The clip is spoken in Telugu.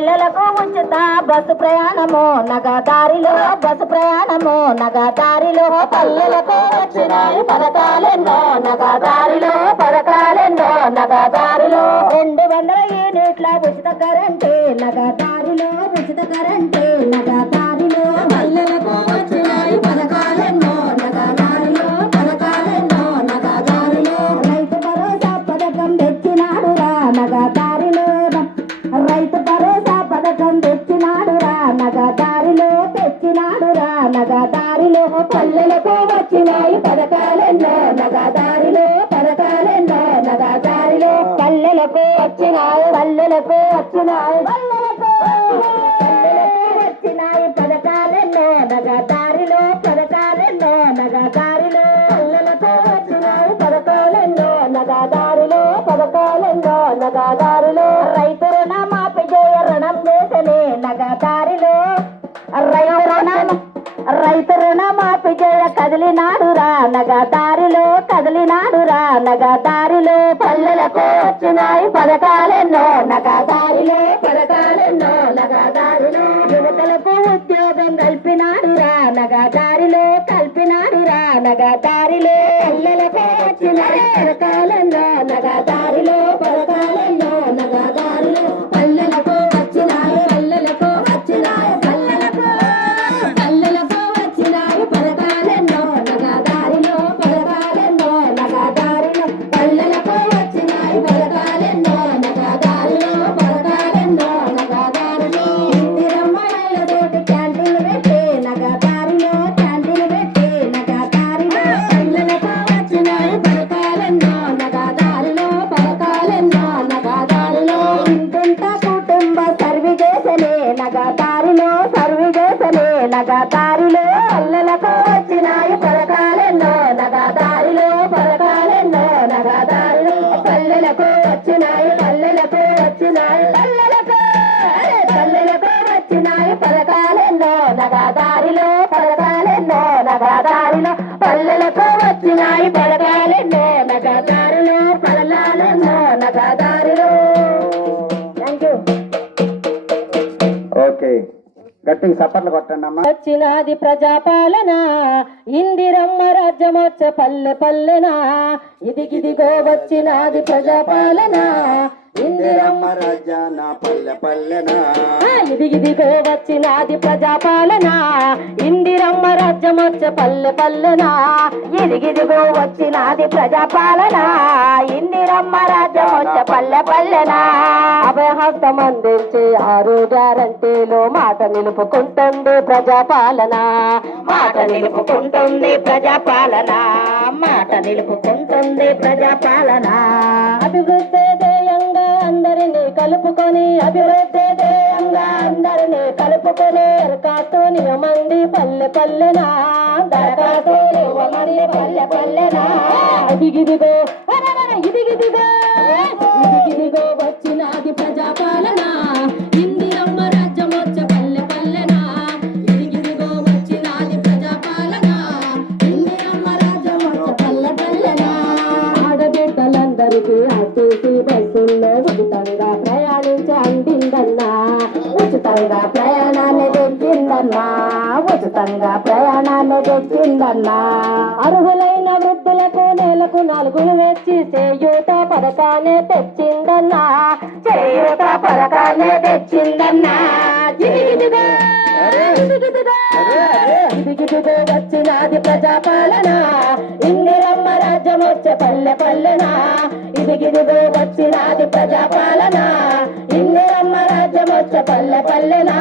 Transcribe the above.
పిల్లలకు ఉచిత బస్సు ప్రయాణము నగదారిలో బస్సు ప్రయాణము నగదారిలో పల్లెలకు వచ్చినాయి పథకాలెన్నో నగదారిలో పథకాలెన్నో నగదారిలో రెండు వందల యూనిట్ల ఉచిత కరెంటు నగదారిలో ఉచిత కరెంటు. నగదారిలో పల్లెలకు వచ్చినాయి పథకాలెన్నో. నగదారిలో పథకాలెన్నో. నగదారిలో పల్లెలకు వచ్చినాయి పల్లెలకు వచ్చినాయి. వచ్చినాయి పథకాలెన్నో. నగదారిలో పథకాలెన్నో. నగదారిలో పల్లెలకు వచ్చినాయి పథకాలెన్నో. నగదారిలో పథకాలెన్నో. నగదారిలో రైతు రుణమాఫీ చేయ రుణం చేసనే నగదారిలో రైతు రుణం రైతు రుణమాఫీ చేయ కదిలినాడు రానగా దారిలో కదిలినాడు రానగా దారిలో పల్లెలకు వచ్చినాయి పథకాలెన్నో నగదారిలో పథకాలెన్నో నగదారిలో యువతలకు ఉద్యోగం కల్పినాడు రానగా దారిలో కల్పినాడు రానగా దారిలో పల్లెలకు వచ్చినాయి పథకాలెన్నో నగదారిలో పథకాలెన్నో నగదారిలో పల్లెలకు చేసలే నగతారులో సర్వి చేసలే నగతారులో అల్లలకు వచ్చినాయి పథకాలెన్నో నగదారిలో పథకాలెన్నో నగదారిలో పల్లెలకు వచ్చినాయి పల్లెలకు వచ్చినాయి పల్లెలకు పల్లెలకు వచ్చినాయి పథకాలెన్నో నగతారిలో పథకాలెన్నో నగతారిలో పల్లెలకు వచ్చినాయి పథకాలెన్నో. గట్టిగా సపర్లు కొట్టండి అమ్మా. వచ్చినది ప్రజాపాలన ఇందిరమ్మ రాజ్యమొచ్చ పల్లె పల్లెనా. ఇదిగిదిగో వచ్చినది ప్రజాపాలన ఇందిరమ్మ రాజ్యాన పల్లె పల్లెనా. ఇదిగిదిగో వచ్చినది ప్రజాపాలన ఇందిరమ్మ రాజ్యమొచ్చ పల్లె పల్లెనా? ఎదిగిదిగో వచ్చినది ప్రజాపాలన. ఇందిరమ్మ రాజ్యమొచ్చ పల్లె పల్లెనా? అభయహస్తం అందించి ఆరు గ్యారంటీలో మాట నిలుపుకుంటుంది ప్రజాపాలన. మాట నిలుపుకుంటుంది ప్రజాపాలన. మాట నిలుపుకుంటుంది ప్రజాపాలన. అభివృద్ధి కలుపుకొని అభివృద్ధి ధ్యేయంగా అందరినీ కలుపుకొని దరఖాస్తు నియమంది పల్లె పల్లెనా. దరఖాస్తు నియమంది పల్లె పల్లెనా. ఇదిగిదిగో అరెరెరె, ఇదిగిదిగో. ఇదిగిదిగో వచ్చినది ప్రజాపాలన. ఇందిరమ్మ రాజ్యం వచ్చే పల్లె పల్లెనా. ఇదిగిదిగో వచ్చినది ప్రజాపాలన. ఇందిరమ్మ రాజ్యం వచ్చే పల్లె పల్లెనా. ఆడబిడ్డలందరికీ ఉచితంగా ప్రయాణాన్ని తెచ్చిందన్నా ఉచితంగా ప్రయాణాన్ని తెచ్చిందన్నా. అర్హులైన వృద్ధులకు నెలకు నలుగులు వెచ్చి చేయూత పథకాన్ని తెచ్చిందన్నా చేయూత పథకాన్ని తెచ్చిందన్నా. వచ్చినది ప్రజాపాలన. ఇందిరమ్మ రాజ్యం వచ్చే పల్లె పల్లెనా ఇదిగిదిగో వచ్చినది ప్రజాపాలన. ఇందిరమ్మ రాజ్యం పల్లె పల్లెనా